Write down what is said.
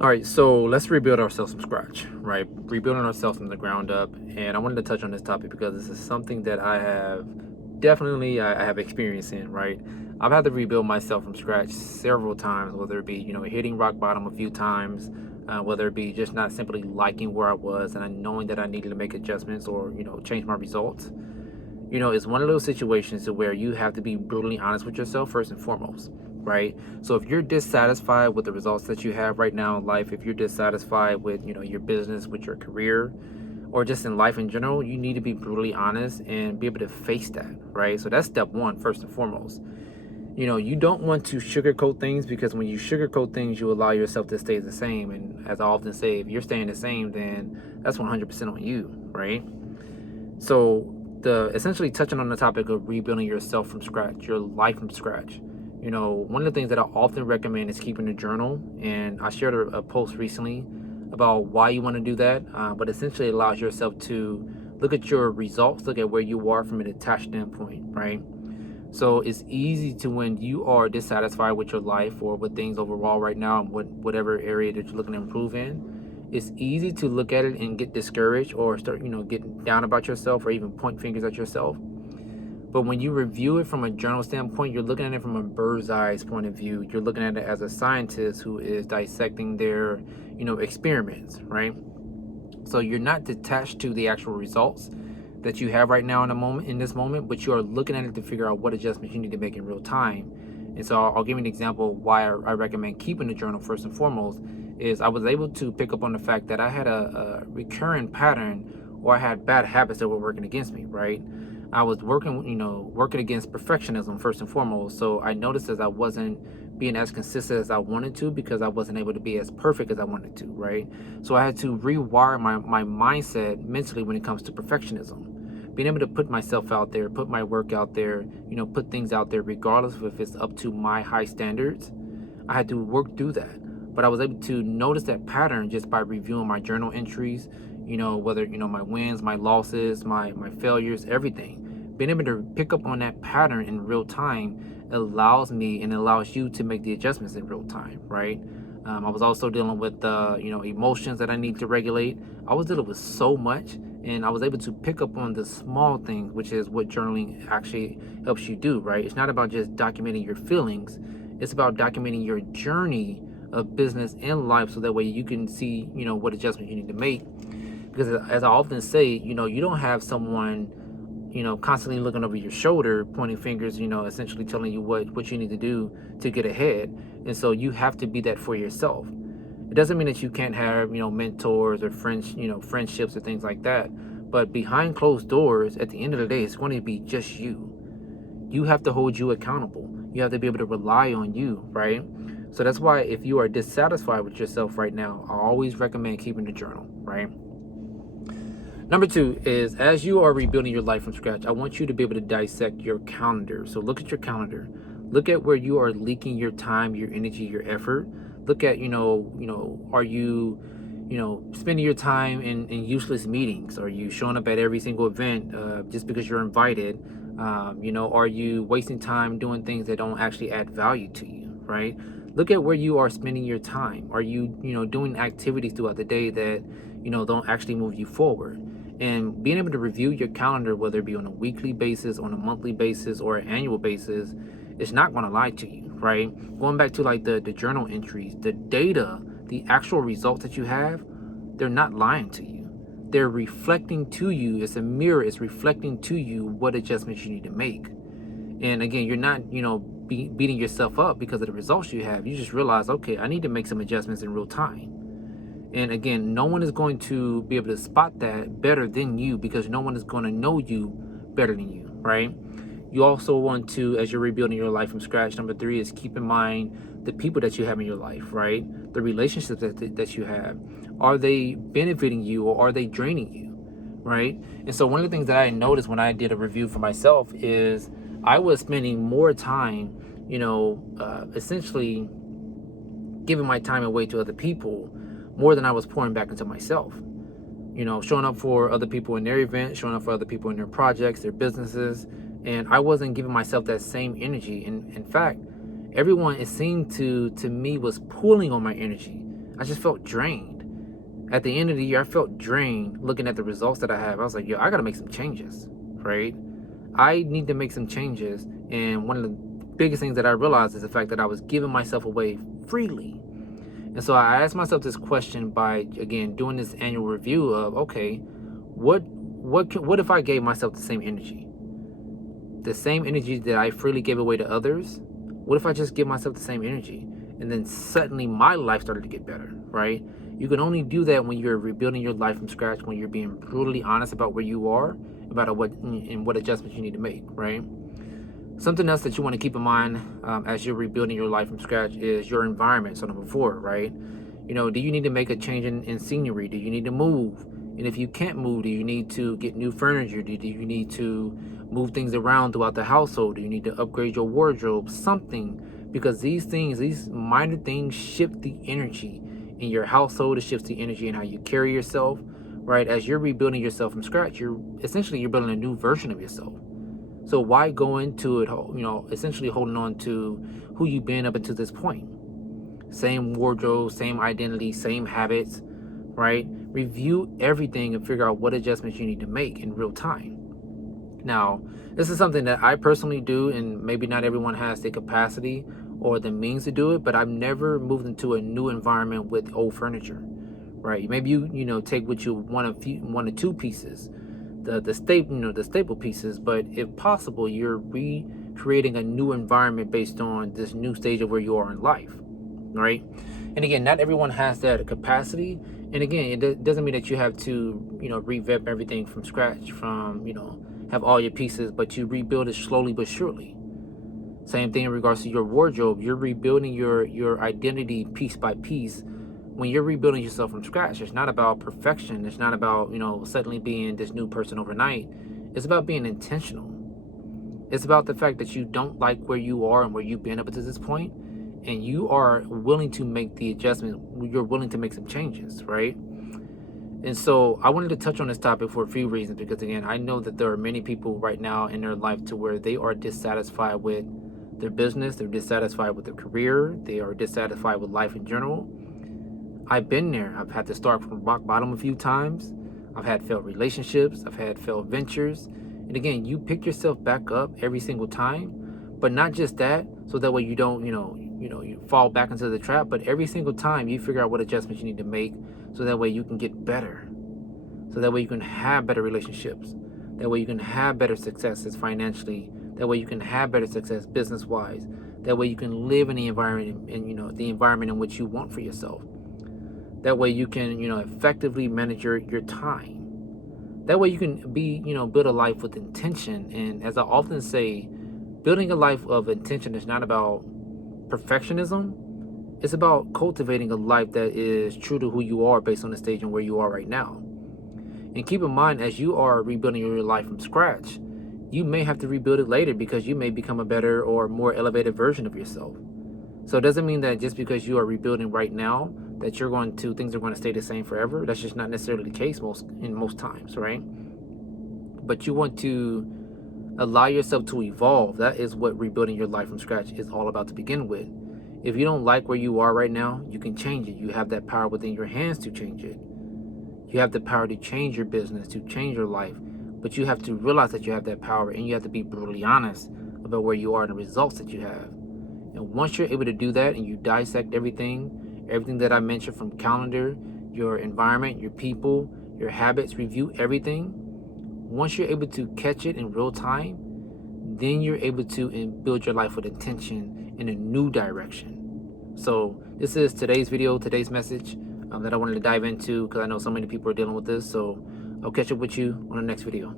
All right, so let's rebuild ourselves from scratch, right? Rebuilding ourselves from the ground up. And I wanted to touch on this topic because this is something that I have definitely I have experience in, right? I've had to rebuild myself from scratch several times, whether it be, hitting rock bottom a few times, whether it be just not simply liking where I was and I knowing that I needed to make adjustments or, change my results. It's one of those situations to where you have to be brutally honest with yourself first and foremost, right? So if you're dissatisfied with the results that you have right now in life, if you're dissatisfied with, your business, with your career, or just in life in general, you need to be brutally honest and be able to face that, right? So that's step one, first and foremost. You don't want to sugarcoat things because when you sugarcoat things, you allow yourself to stay the same. And as I often say, if you're staying the same, then that's 100% on you, right? So the essentially touching on the topic of rebuilding yourself from scratch, your life from scratch. One of the things that I often recommend is keeping a journal, and I shared a post recently about why you want to do that. But essentially, it allows yourself to look at your results, look at where you are from a detached standpoint, right? So it's easy to, when you are dissatisfied with your life or with things overall right now, and whatever area that you're looking to improve in, it's easy to look at it and get discouraged or start, getting down about yourself or even point fingers at yourself. But when you review it from a journal standpoint, you're looking at it from a bird's eye point of view. You're looking at it as a scientist who is dissecting their, experiments, right? So you're not detached to the actual results that you have right now in this moment, but you are looking at it to figure out what adjustments you need to make in real time. And so I'll give you an example of why I recommend keeping the journal first and foremost. Is I was able to pick up on the fact that I had a recurring pattern, or I had bad habits that were working against me, right? I was working against perfectionism first and foremost. So I noticed as I wasn't being as consistent as I wanted to because I wasn't able to be as perfect as I wanted to, right? So I had to rewire my mindset mentally when it comes to perfectionism. Being able to put myself out there, put my work out there, put things out there, regardless of if it's up to my high standards. I had to work through that. But I was able to notice that pattern just by reviewing my journal entries, whether, my wins, my losses, my failures, everything. Being able to pick up on that pattern in real time allows me and allows you to make the adjustments in real time, right? I was also dealing with, emotions that I need to regulate. I was dealing with so much, and I was able to pick up on the small things, which is what journaling actually helps you do, right? It's not about just documenting your feelings. It's about documenting your journey of business and life so that way you can see, what adjustments you need to make. Because as I often say, you don't have someone, constantly looking over your shoulder, pointing fingers, essentially telling you what you need to do to get ahead. And so you have to be that for yourself. It doesn't mean that you can't have, mentors or friends, friendships or things like that. But behind closed doors, at the end of the day, it's going to be just you. You have to hold you accountable. You have to be able to rely on you, right? So that's why if you are dissatisfied with yourself right now, I always recommend keeping the journal, right? Number two is, as you are rebuilding your life from scratch, I want you to be able to dissect your calendar. So look at your calendar. Look at where you are leaking your time, your energy, your effort. Look at, are you, spending your time in useless meetings? Are you showing up at every single event just because you're invited? Are you wasting time doing things that don't actually add value to you, right? Look at where you are spending your time. Are you, doing activities throughout the day that, don't actually move you forward? And being able to review your calendar, whether it be on a weekly basis, on a monthly basis, or an annual basis, it's not going to lie to you, right? Going back to like the journal entries, the data, the actual results that you have, they're not lying to you. They're reflecting to you. It's a mirror. It's reflecting to you what adjustments you need to make. And again, you're not, beating yourself up because of the results you have. You just realize, okay, I need to make some adjustments in real time. And again, no one is going to be able to spot that better than you because no one is going to know you better than you, right? You also want to, as you're rebuilding your life from scratch, number three is keep in mind the people that you have in your life, right? The relationships that you have. Are they benefiting you or are they draining you, right? And so one of the things that I noticed when I did a review for myself is I was spending more time, essentially giving my time away to other people more than I was pouring back into myself. Showing up for other people in their events, showing up for other people in their projects, their businesses, and I wasn't giving myself that same energy. And in fact, everyone, it seemed to me, was pulling on my energy. I just felt drained. At the end of the year, I felt drained looking at the results that I have. I was like, yo, I got to make some changes, right? I need to make some changes. And one of the biggest things that I realized is the fact that I was giving myself away freely. And so I asked myself this question by, again, doing this annual review of, okay, what if I gave myself the same energy? The same energy that I freely gave away to others? What if I just give myself the same energy? And then suddenly my life started to get better, right? You can only do that when you're rebuilding your life from scratch, when you're being brutally honest about where you are, about what adjustments you need to make, right? Something else that you want to keep in mind as you're rebuilding your life from scratch is your environment. So number 4, right? Do you need to make a change in scenery? Do you need to move? And if you can't move, do you need to get new furniture? Do you need to move things around throughout the household? Do you need to upgrade your wardrobe? Something, because these minor things shift the energy in your household. It shifts the energy in how you carry yourself, right? As you're rebuilding yourself from scratch, you're building a new version of yourself. So why go into it, essentially holding on to who you've been up until this point? Same wardrobe, same identity, same habits, right? Review everything and figure out what adjustments you need to make in real time. Now, this is something that I personally do, and maybe not everyone has the capacity or the means to do it, but I've never moved into a new environment with old furniture, right? Maybe you take with you one or two pieces, the staple pieces, but if possible, you're recreating a new environment based on this new stage of where you are in life, right? And again, not everyone has that capacity. And again, it doesn't mean that you have to, revamp everything from scratch, have all your pieces, but you rebuild it slowly but surely. Same thing in regards to your wardrobe. You're rebuilding your identity piece by piece. When you're rebuilding yourself from scratch, it's not about perfection. It's not about, suddenly being this new person overnight. It's about being intentional. It's about the fact that you don't like where you are and where you've been up to this point, and you are willing to make the adjustment. You're willing to make some changes, right? And so I wanted to touch on this topic for a few reasons, because again, I know that there are many people right now in their life to where they are dissatisfied with their business, they're dissatisfied with their career, they are dissatisfied with life in general. I've been there. I've had to start from rock bottom a few times. I've had failed relationships, I've had failed ventures. And again, you pick yourself back up every single time, but not just that, so that way you don't, you fall back into the trap, but every single time you figure out what adjustments you need to make, so that way you can get better, so that way you can have better relationships, that way you can have better successes financially, that way you can have better success business wise, that way you can live in the environment the environment in which you want for yourself, that way you can effectively manage your time, that way you can build a life with intention. And as I often say, building a life of intention is not about perfectionism. It's about cultivating a life that is true to who you are based on the stage and where you are right now. And keep in mind, as you are rebuilding your life from scratch, you may have to rebuild it later, because you may become a better or more elevated version of yourself. So it doesn't mean that just because you are rebuilding right now that things are going to stay the same forever. That's just not necessarily the case most times, right? But you want to allow yourself to evolve. That is what rebuilding your life from scratch is all about to begin with. If you don't like where you are right now, you can change it. You have that power within your hands to change it. You have the power to change your business, to change your life. But you have to realize that you have that power, and you have to be brutally honest about where you are and the results that you have. And once you're able to do that and you dissect everything that I mentioned, from calendar, your environment, your people, your habits, review everything. Once you're able to catch it in real time, then you're able to build your life with intention in a new direction. So this is today's message that I wanted to dive into, because I know so many people are dealing with this. So I'll catch up with you on the next video.